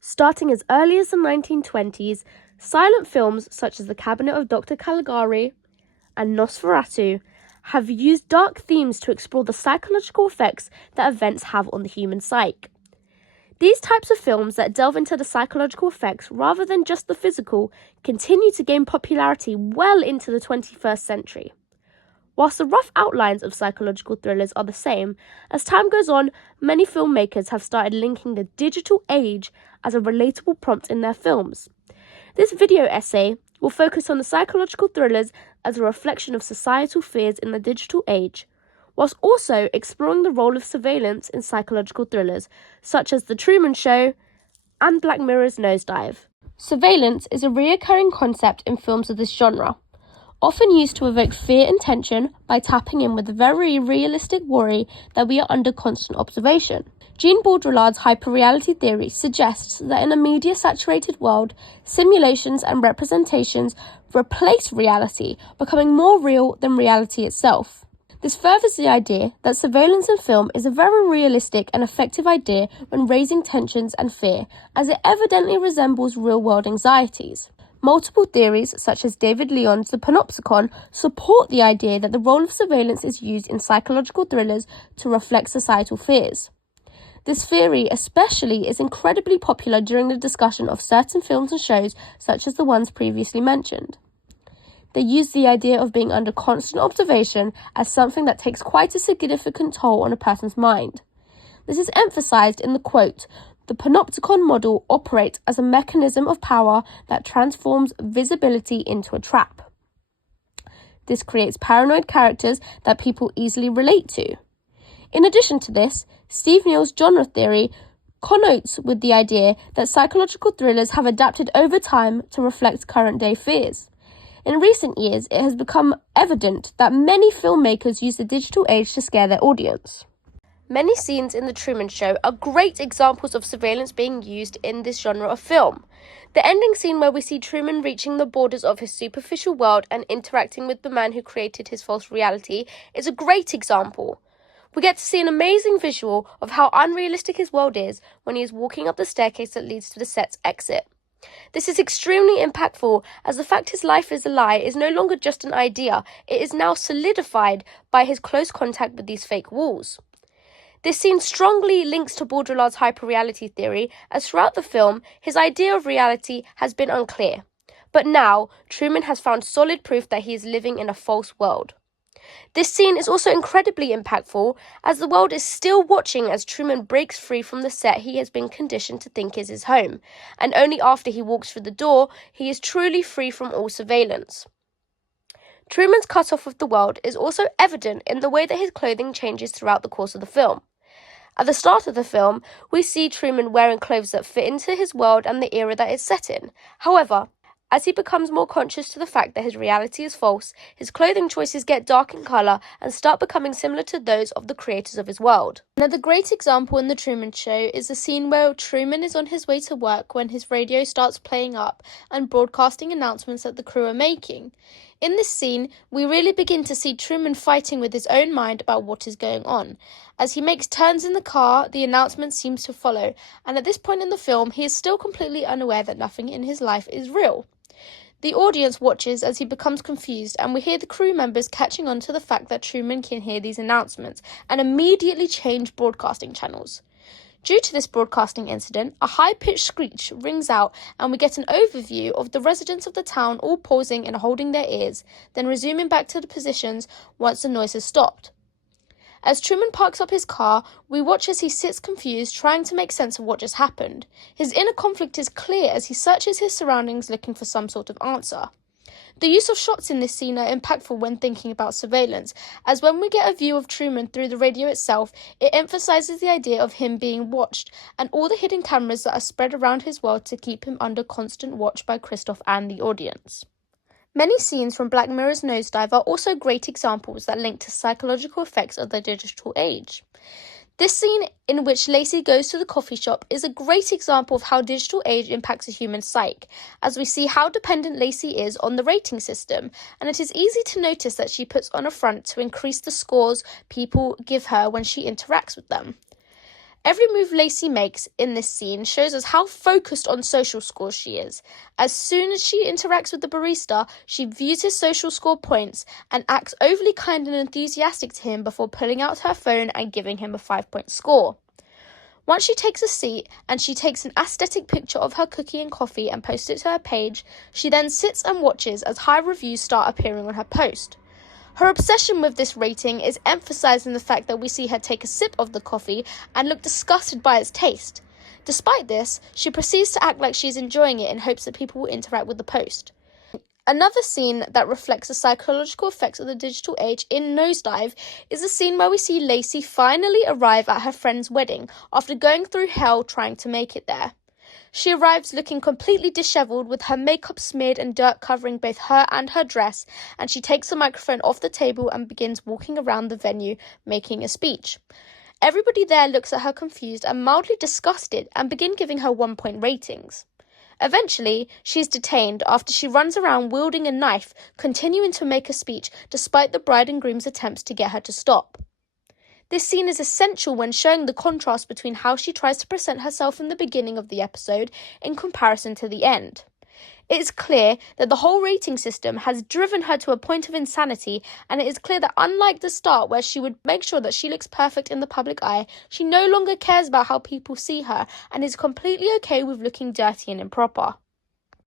Starting as early as the 1920s, silent films such as The Cabinet of Dr. Caligari and Nosferatu have used dark themes to explore the psychological effects that events have on the human psyche. These types of films that delve into the psychological effects rather than just the physical continue to gain popularity well into the 21st century. Whilst the rough outlines of psychological thrillers are the same, as time goes on, many filmmakers have started linking the digital age as a relatable prompt in their films. This video essay will focus on the psychological thrillers as a reflection of societal fears in the digital age, whilst also exploring the role of surveillance in psychological thrillers, such as The Truman Show and Black Mirror's Nosedive. Surveillance is a recurring concept in films of this genre, often used to evoke fear and tension by tapping in with the very realistic worry that we are under constant observation. Jean Baudrillard's hyperreality theory suggests that in a media-saturated world, simulations and representations replace reality, becoming more real than reality itself. This furthers the idea that surveillance in film is a very realistic and effective idea when raising tensions and fear, as it evidently resembles real-world anxieties. Multiple theories, such as David Leon's The Panopticon, support the idea that the role of surveillance is used in psychological thrillers to reflect societal fears. This theory especially is incredibly popular during the discussion of certain films and shows such as the ones previously mentioned. They use the idea of being under constant observation as something that takes quite a significant toll on a person's mind. This is emphasized in the quote, "The panopticon model operates as a mechanism of power that transforms visibility into a trap. This creates paranoid characters that people easily relate to." In addition to this, Steve Neal's genre theory connotes with the idea that psychological thrillers have adapted over time to reflect current-day fears. In recent years, it has become evident that many filmmakers use the digital age to scare their audience. Many scenes in The Truman Show are great examples of surveillance being used in this genre of film. The ending scene where we see Truman reaching the borders of his superficial world and interacting with the man who created his false reality is a great example. We get to see an amazing visual of how unrealistic his world is when he is walking up the staircase that leads to the set's exit. This is extremely impactful, as the fact his life is a lie is no longer just an idea, it is now solidified by his close contact with these fake walls. This scene strongly links to Baudrillard's hyperreality theory, as throughout the film, his idea of reality has been unclear. But now, Truman has found solid proof that he is living in a false world. This scene is also incredibly impactful, as the world is still watching as Truman breaks free from the set he has been conditioned to think is his home, and only after he walks through the door, he is truly free from all surveillance. Truman's cut-off of the world is also evident in the way that his clothing changes throughout the course of the film. At the start of the film, we see Truman wearing clothes that fit into his world and the era that it's set in. However, as he becomes more conscious to the fact that his reality is false, his clothing choices get dark in colour and start becoming similar to those of the creators of his world. Another great example in The Truman Show is the scene where Truman is on his way to work when his radio starts playing up and broadcasting announcements that the crew are making. In this scene, we really begin to see Truman fighting with his own mind about what is going on. As he makes turns in the car, the announcement seems to follow, and at this point in the film, he is still completely unaware that nothing in his life is real. The audience watches as he becomes confused, and we hear the crew members catching on to the fact that Truman can hear these announcements and immediately change broadcasting channels. Due to this broadcasting incident, a high-pitched screech rings out, and we get an overview of the residents of the town all pausing and holding their ears, then resuming back to the positions once the noise has stopped. As Truman parks up his car, we watch as he sits confused, trying to make sense of what just happened. His inner conflict is clear as he searches his surroundings looking for some sort of answer. The use of shots in this scene are impactful when thinking about surveillance, as when we get a view of Truman through the radio itself, it emphasizes the idea of him being watched, and all the hidden cameras that are spread around his world to keep him under constant watch by Christoph and the audience. Many scenes from Black Mirror's Nosedive are also great examples that link to psychological effects of the digital age. This scene in which Lacey goes to the coffee shop is a great example of how digital age impacts a human psyche, as we see how dependent Lacey is on the rating system, and it is easy to notice that she puts on a front to increase the scores people give her when she interacts with them. Every move Lacey makes in this scene shows us how focused on social scores she is. As soon as she interacts with the barista, she views his social score points and acts overly kind and enthusiastic to him before pulling out her phone and giving him a 5-point score. Once she takes a seat and she takes an aesthetic picture of her cookie and coffee and posts it to her page, she then sits and watches as high reviews start appearing on her post. Her obsession with this rating is emphasized in the fact that we see her take a sip of the coffee and look disgusted by its taste. Despite this, she proceeds to act like she's enjoying it in hopes that people will interact with the post. Another scene that reflects the psychological effects of the digital age in Nosedive is a scene where we see Lacey finally arrive at her friend's wedding after going through hell trying to make it there. She arrives looking completely disheveled with her makeup smeared and dirt covering both her and her dress, and she takes the microphone off the table and begins walking around the venue making a speech. Everybody there looks at her confused and mildly disgusted and begin giving her 1-point ratings. Eventually, she's detained after she runs around wielding a knife, continuing to make a speech despite the bride and groom's attempts to get her to stop. This scene is essential when showing the contrast between how she tries to present herself in the beginning of the episode in comparison to the end. It is clear that the whole rating system has driven her to a point of insanity, and it is clear that unlike the start where she would make sure that she looks perfect in the public eye, she no longer cares about how people see her and is completely okay with looking dirty and improper.